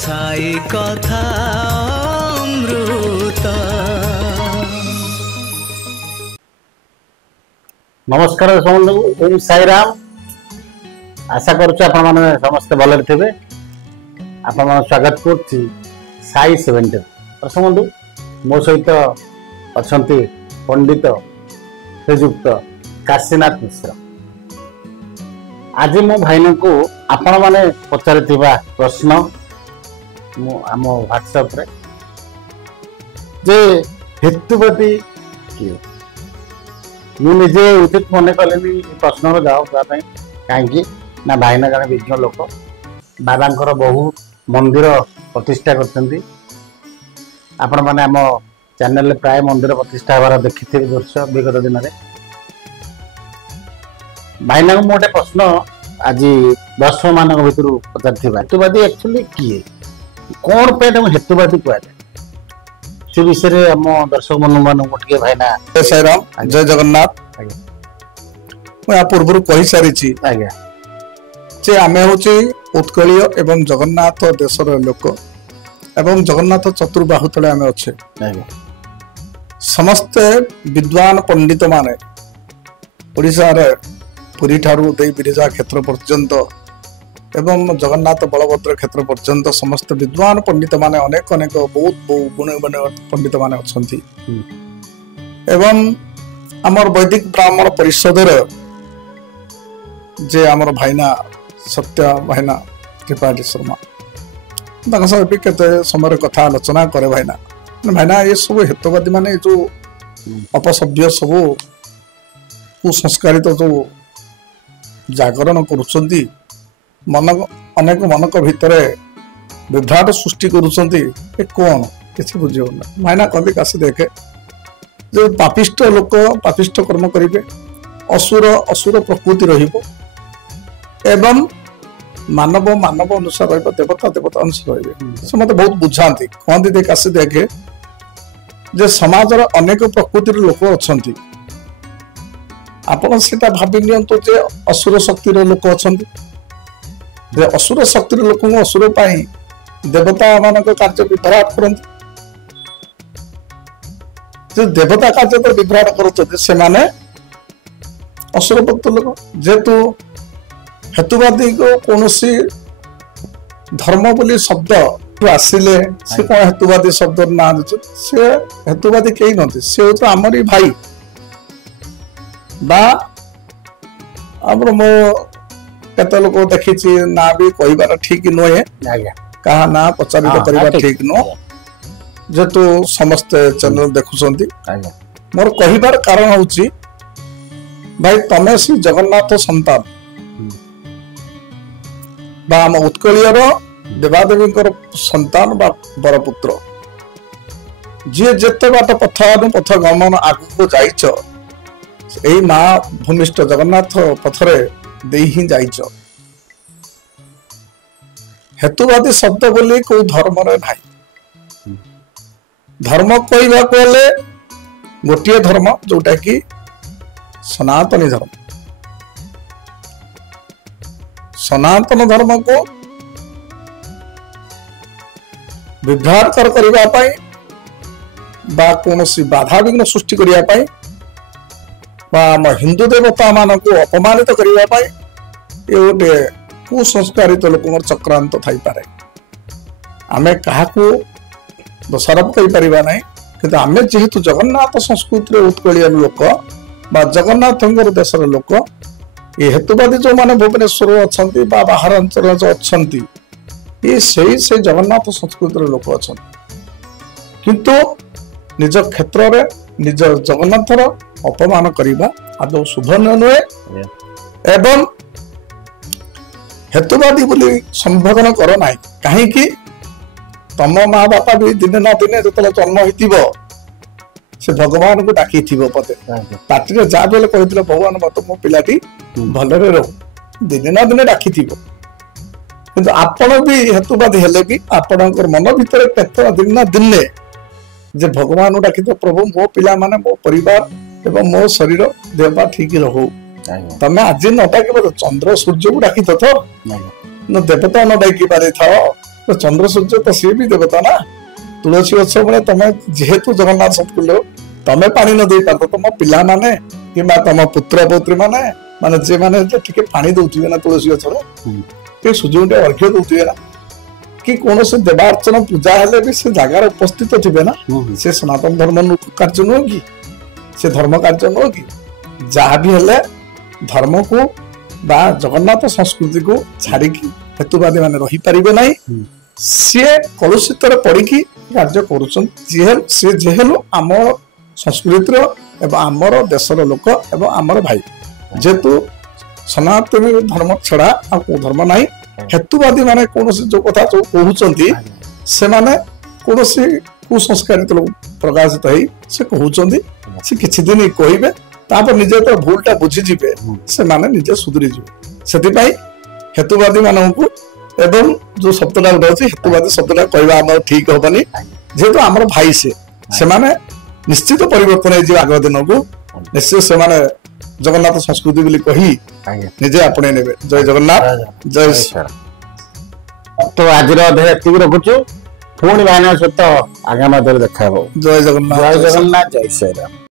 साई कथा अमृत। नमस्कार ओम साई राम। आशा करुछु आपण माने समस्त भले थे। आपण स्वागत कर साई 70 प्रसंग मो सहित अच्छा पंडित श्रीजुक्त काशीनाथ मिश्र। आज मो भाईन को आपण माने पचारि प्रश्न आम व्हाट्सएप रे जे हेतुपति किए मुझे उचित मन कले प्रश्न जवाब देवाई कहीं ना भाईना जन विज्ञ लोक बाबा बहु मंदिर प्रतिष्ठा करते आपण मैंने आम चैनल प्राय मंदिर प्रतिष्ठा हबार देखी दृश्य विगत दिन में भाईना को गोटे प्रश्न आज दर्शक मान भर पचार हेतुवादी एक्चुअली किए कौन पे हेतुवादी कहुए से विषय में आम दर्शक मन भाईना जय साई राम जय जगन्नाथ। मुझे पूर्व कही सारी जे आमे होची उत्कलीय एवं जगन्नाथ देशर लोक एवं जगन्नाथ चतुर्बाहु तले आमे अच्छे समस्त विद्वान पंडित माने ओडिशा रे पुरी ठारू दे बिरजा क्षेत्र पर्यंत एवं जगन्नाथ बलभद्र क्षेत्र पर्यंत समस्त विद्वान पंडित माने अनेक अनेक बहुत बहुत गुण पंडित माने अछंती एवं आमर वैदिक ब्राह्मण परिषद जे आमर भाईना सत्य भाईना त्रिपाठी शर्मा केते समय कथा आलोचना करे भाईना भाईना ये सब हेतुवादी माने जो अपसभ्य सब कुसंस्कारित जो जागरण करुचंती मन अनेक मनक भितर विभ्राट सृष्टि करुचंती ए कौन किसी बुझे भाईना कहते काशी देखे जो पापिष्ट लोक पापिष्ट कर्म करेंगे असुर असुर प्रकृति रहिबो एवं मानव मानव अनुसार रहिबो देवता देवता अनुसार रहिबे से मते बहुत बुझाती कहते दे काशी देखे जे समाजर अनेक प्रकृतिर लोक अछंती आपण सेटा भाबि नियंतु जे असुर शक्तिर लोक अछंती जे असुर शक्तिर लोक असुर पाई देवता मानक कार्य विभ्राट करंती जे देवता कार्य तो विभ्राट करते से माने असुर भक्त लोक जेतु हेतुवादी को कौनसी धर्म बोली शब्द आसिले से कौन हेतुवादी शब्द ना से हेतुवादी कहीं नथि से तो आमरी भाई बा मो केत लोक देखी ना भी कहबार ठीक नुहे कहा ना प्रचारित करवा ठीक नुह जेतु समस्त चैनल देखुंट मोर कहबार कारण हूँ भाई तमे श्री जगन्नाथ संतान बा आम उत्कलीय देवादेवी संतान बा बरपुत्र जी जेते बाट पथ गमन आगु जाइच यही माँ भूमिष्ठ जगन्नाथ पथरे दे ही जाइच हेतुवादी शब्द बोली को धर्म भाई धर्म कहवा कहले गोटे धर्म जोटा कि सनातनी धर्म सनातन धर्म को विभ्राट करने बा कौनसी बाधा विघ्न सृष्टि करने हिंदू देवता मान को अपमानित करने ये गोटे कुसंस्कारित लोक चक्रांत थी पारे आमे क्या दोषारोप कर कि आम जेहेतु जगन्नाथ संस्कृति उत्कलीय लोक बा जगन्नाथ देशर लोक ये हेतुवादी जो माने भुवनेश्वर अच्छा बाहर अंचल जो अच्छा ये से जगन्नाथ संस्कृति लोक अच्छा किंतु निज क्षेत्र में निज जगन्नाथर अपमान करने आदौ शुभ नुहे एवं हेतुवादी बोली संबोधन कर ना कहीं तम माँ बापा भी दिने ना दिने जो जन्म हो से भगवान को डाकी पते पार्टी जहाँ भी कहते भगवान मत मो पिलाटी भलरे रहू दिने ना दिने डाकी किंतु आपण भी हेतुवादी हेले भी आपण मन भीतर केतना दिन ना दिने जे भगवान डाकी प्रभु मो पिला माने मो परिवार एवं मो शरीर देह ठीक रहू तमें आज न डाक चंद्र सूर्य को डाकी न देवता न डाकी पारे था तो चंद्र सूर्य तो सी भी देवता ना तुलसी गछ बेले तुम जेहेतु जगन्नाथ संस्कृत तमें पानी न दे पार तुम पिला माने कि तुम पुत्र पौत्री माने माने जे माने टिके पानी दउथिबे ना तुलसी गछ रे सूर्य टे अर्घ्य दउथिबे ना कि कौन से देवार्चन पूजा हेले भी से जगार उपस्थित थे ना से सनातन धर्म कार्य नुह कि से धर्म कार्य नुह कि जहाँ भी हेले धर्म को बा जगन्नाथ संस्कृति को छाड़ी हेतुवादी माने रही पारिबे नाही सी कलुषित पड़ी कार्य कर जेहेलु आम संस्कृतिर एवं आमर देशर लोक एवं आमर भाई जेतु सनातन धर्म छड़ा आ धर्म नाही हेतुवादी माने कौन जो कथा जो कहउचंती से माने कौन कुसंस्कारित लोक प्रकाशित है से कहउचंती से किछि दिन कहबे तापर निजे तो भूलटा बुझी जिबे से माने निजे सुधरी जिबे सेति पई हेतुवादी माननकु एवं जो शब्दटा उठाउछि हेतुवादी शब्दटा कहबा हम ठीक होबनी जेतु हमर भाई से माने निश्चित परिवर्तन है जे आग दिन को निश्चित से माने जगन्नाथ संस्कृति बोली कही निजे आपणे नेबे जय जगन्नाथ जय तो आज एति रखुचु पुणी भाईना सहित आगामी देखा जय जगन्नाथ जय श्री राम।